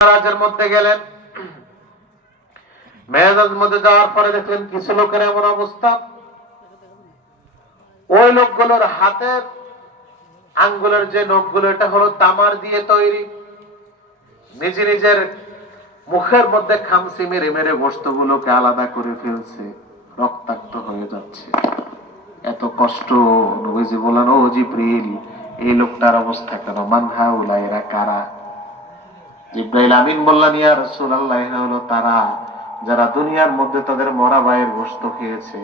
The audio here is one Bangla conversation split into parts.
মেরাজের মধ্যে গেলেন। মেরাজের মধ্যে যাওয়ার পরে দেখলেন কিছু লোকের এমন অবস্থা, ওই লোকগুলোর হাতের আঙ্গুলের যে নখগুলো এটা হলো তামার দিয়ে তৈরি, নিজের মুখের মধ্যে খামসি মেরে মেরে গোশতগুলোকে আলাদা করে ফেলছে, রক্তাক্ত হয়ে যাচ্ছে। এত কষ্ট। নবীজি বলেন, ও জিবরিল, এই লোকটার অবস্থা কেন? মান হাউলা, এরা কারা? জিবরাইল আমিন বললেন, ইয়া রাসূলুল্লাহ, এরা হলো তারা যারা দুনিয়ার মধ্যে তাদের মরা ভাইয়ের গোশত খেয়েছে,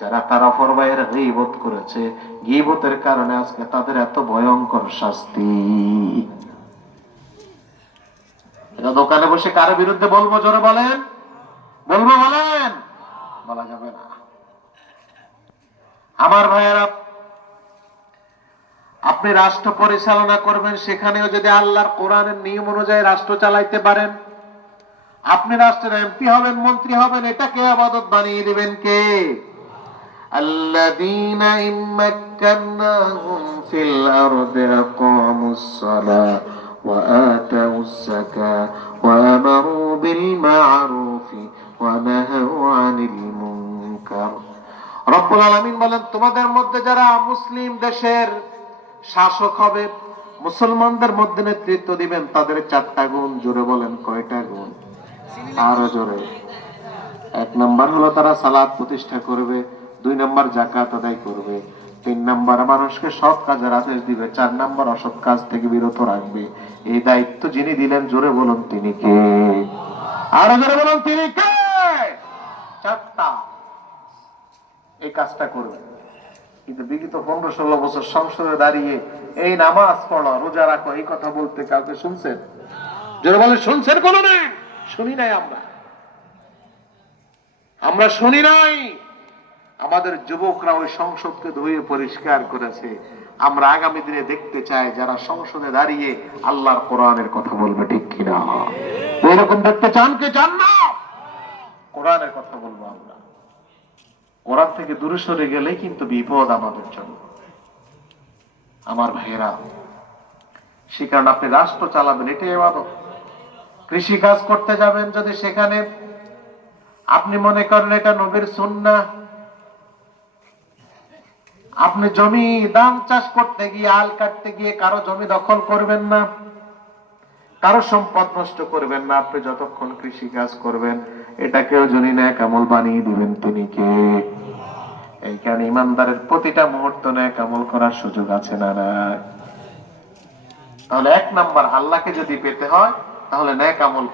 যারা তার অপর ভাইয়ের গীবত করেছে, গীবতের কারণে আজকে তাদের এত ভয়ঙ্কর শাস্তি। এটা দোকানে বসে কার বিরুদ্ধে বলবো? জোরে বলেন। বলবো? বলেন। বলা যাবে না। আমার ভাইয়েরা, আপনি রাষ্ট্র পরিচালনা করবেন, সেখানেও যদি আল্লাহর কোরআনের নিয়ম অনুযায়ী রাষ্ট্র চালাইতে পারেন, আপনি রাষ্ট্রের এমপি হবেন, মন্ত্রী হবেন, এটাকে ইবাদত বানিয়ে দিবেন কে? আল্লাযীনা ইম্মাক্কানাহুম ফিল আরদি আকামুস সালাহ ওয়া আতাউস যাকাহ ওয়া আমারু বিল মা'রুফি ওয়া নাহাউ আনিল মুনকার। রব্বুল আলামিন বলেন, তোমাদের মধ্যে যারা মুসলিম দেশের শাসক হবে, মুসলমানদের মধ্যে নেতৃত্ব দিবেন, তাদের 4টা গুণ। জোরে বলেন, কয়টা গুণ? আরো জোরে। 1 নাম্বার হলো তারা সালাত প্রতিষ্ঠা করবে, 2 নাম্বার যাকাত আদায় করবে, 3 নাম্বার মানুষকে সৎ কাজের আদেশ দিবে, 4 নাম্বার অসৎ কাজ থেকে বিরত রাখবে। এই দায়িত্ব যিনি দিলেন, জোরে বলুন তিনি কে? আরো জোরে বলুন, তিনি কে? 4টা। এই কাজটা করবে। কিন্তু বিগত 15-16 বছর সংসদে দাঁড়িয়ে এই নামাজ পড়ো, রোজা রাখো, এই কথা বলতে কাউকে শুনছেন? যারা বলে শুনছেন, কোন নেই, শুনি নাই। আমরা শুনি নাই। আমাদের যুবকরা ওই সংসদকে ধুয়ে পরিষ্কার করেছে। আমরা আগামী দিনে দেখতে চাই যারা সংসদে দাঁড়িয়ে আল্লাহর কোরআনের কথা বলবে, ঠিক কিনা? এরকম দেখতে চান কে? চান না? কোরআনের কথা বলবো আমরা। কোরআন থেকে দূরে সরে গেলে কিন্তু বিপদ আমাদের জন্য। আমার ভাইয়েরা, সে কারণে আপনি রাষ্ট্র চালাবেন, এটাই ইবাদত। কৃষি কাজ করতে যাবেন, যদি সেখানে আপনি মনে করেন এটা নবীর সুন্নাহ, আপনি জমি ধান চাষ করতে গিয়ে, আল কাটতে গিয়ে কারো জমি দখল করবেন না, কারো সম্পদ নষ্ট করবেন না। আপনি যতক্ষণ কৃষি কাজ করবেন, এটাকেও যদি নেক আমল বানিয়ে দিবেন, তিনি কে? এইখানে ইমানদারের প্রতিটা মুহূর্ত নেক আমল করার সুযোগ আছে না? না। তাহলে 1 নাম্বার, আল্লাহকে যদি পেতে হয় তাহলে নেক আমল